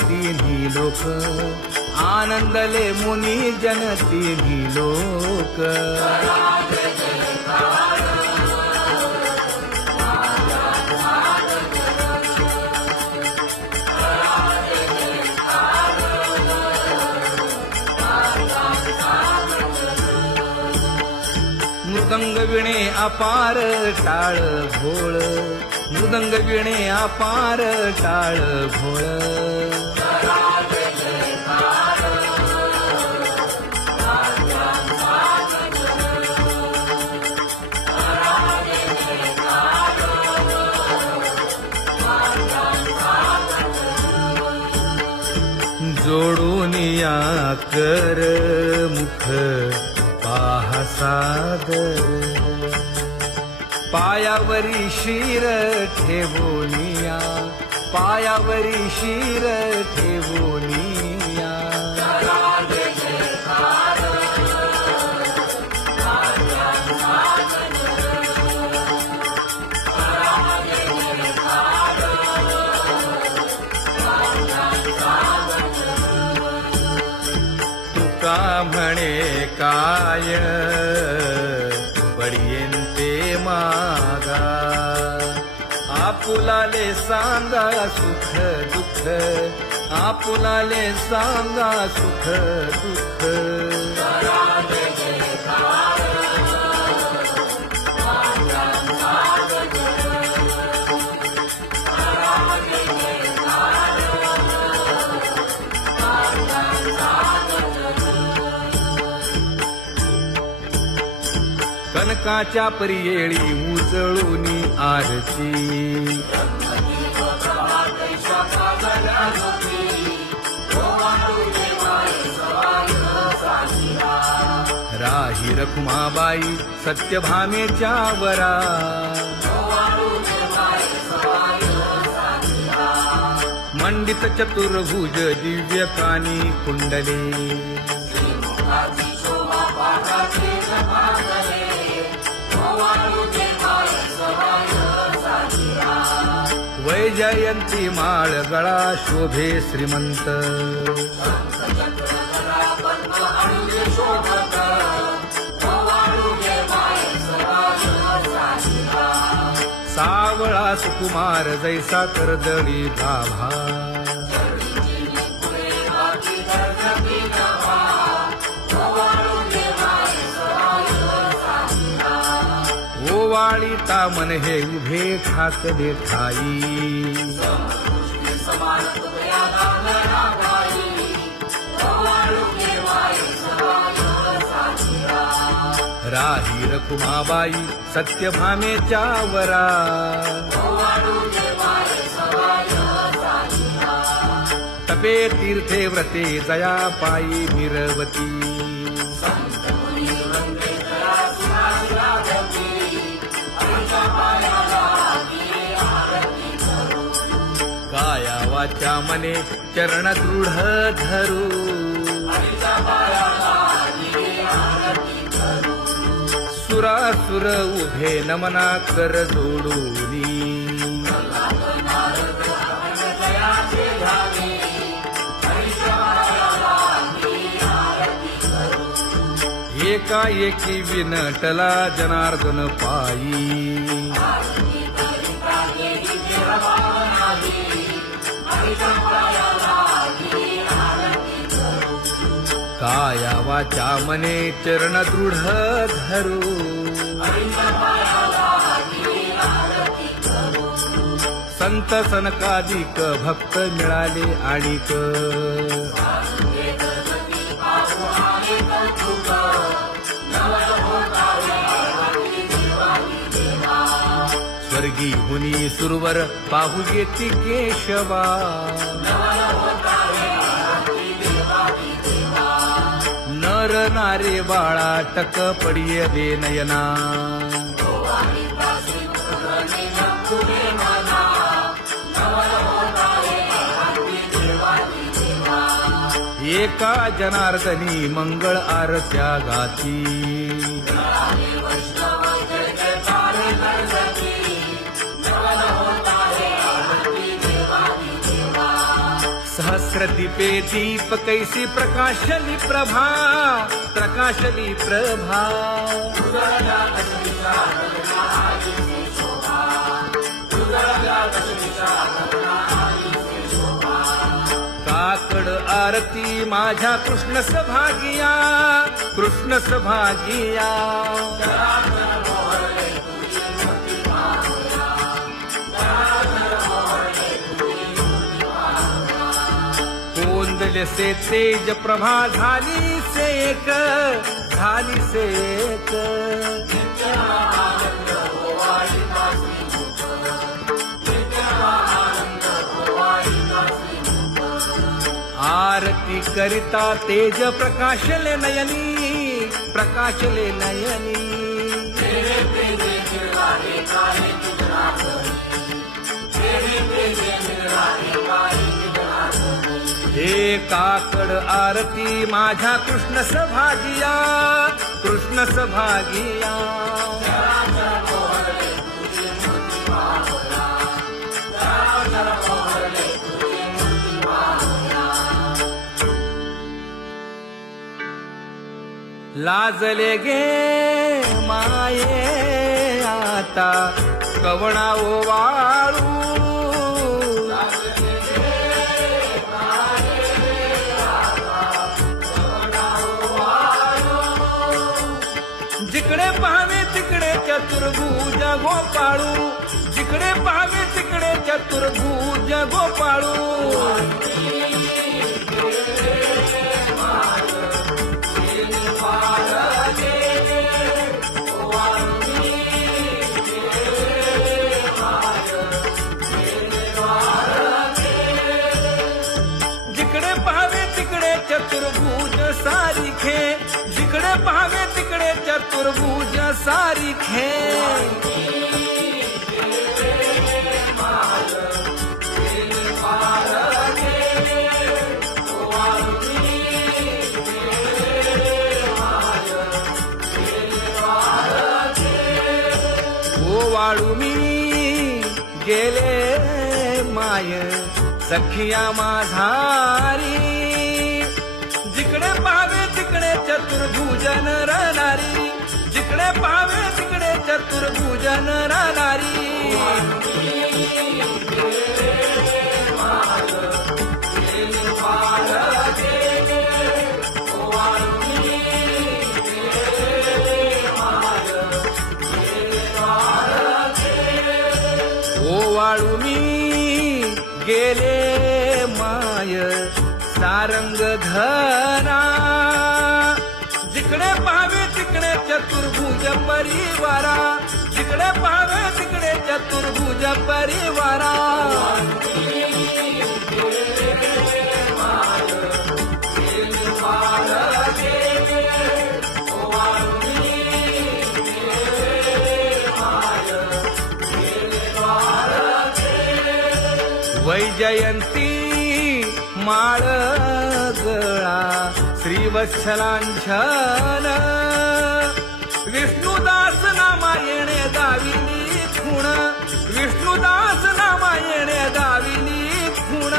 तिन्ही लोक, आनंदले मुनी जन तिन्ही लोक. मृदंग विणे अपार टाळ भोळ, मृदंग विणे अपार टाळ भोळ. जोडून या कर मुख पाहा सादर, पायावरी शिर ठेवोनिया, पायावरी शिर ठेवोनिया. तुका म्हणे काय बडियेंते मागा, आपुलाले सांगा सुख दुःख, आपुलाले सांगा सुख दुःख. कनकाच्या परियेळी उजळूनी आरती, राही रखुमाबाई सत्यभामेच्या वरा, मंडित चतुर्भुज दिव्य कानी कुंडले, वैजयंती माळ गळा शोभे श्रीमंत, सावळा सुकुमार जैसा कर्दळी गाभा, ओवाळी तामन हे उभे ठाकले ठाई, राही रखुमाबाई सत्यभामेच्या वरा, तपे तीर्थे व्रते जया पायी मिरवती, काया वाचा मने चरण दृढ धरू, सुरासुर उभे नमना कर जोडूनी, एकाएकी विनटला जनार्दन पायी, काया वाचा मने चरण दृढ धरू, संत सनकादिक भक्त मिळाले आणिक, स्वर्गी हुनी सुरवर पाहू येती केशवा, नर नारे बाळा टक पडिये दे नयना, एका जनार्दनी मंगळ आरत्या गाती, सहस्रदीपे दीप कैसी प्रकाशली प्रभा, प्रकाशली प्रभा. काकड आरती माझ्या कृष्ण सभागिया, कृष्ण सभागिया. कोंदले से तेज प्रभा झाली से एक, झाली से एक. आरती करिता तेज प्रकाशले नयनी, प्रकाशले नयनी. हे काकड आरती माझ्या कृष्ण सभागिया, कृष्ण सभागिया. लाजले गे माये आता कवणा ओवाळू. जिकडे पाहावे तिकडे चतुर्भुज गोपाळू, जिकडे पाहावे तिकडे चतुर्भुज गोपाळू. जिकडे पाहावे तिकडे चतुर्भुज सारिखे, जिकडे पाहावे तिकडे चतुर्भुज सारिखे. ओवाळू मी गेले माय सखिया माझारी. जिकडे पाहावे तिकडे चतुर्भुज नरनारी, जिकडे पाहावे तिकडे चतुर्भुज नरनारी. ओवाळू मी गेले माय सारंग धरा. जिकडे पाहावे तिकडे चतुर्भुज परिवारा, जिकडे पाहावे तिकडे चतुर्भुज परिवारा. वैजयंती माळ गळा श्रीवत्सलांछन. विष्णुदास नामायणे दाविनी खूण, विष्णुदास नामायणे दाविनी खूण.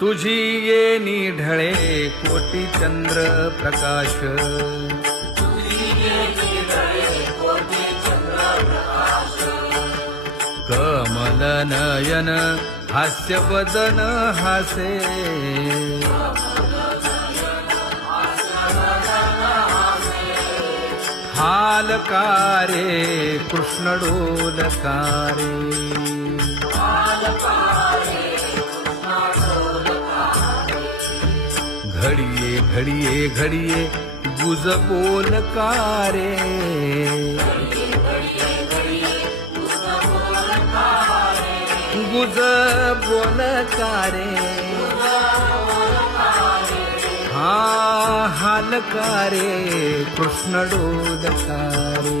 तुझी ये निढळे कोटी चंद्र प्रकाश. कमल नयन हास्य वदन हासे. हालकारे कृष्ण डोलकारे. घडिये घडिये घडिये गुज बोलकारे. गुज बोलकारे. हा हालकारे कृष्ण डोलकारे.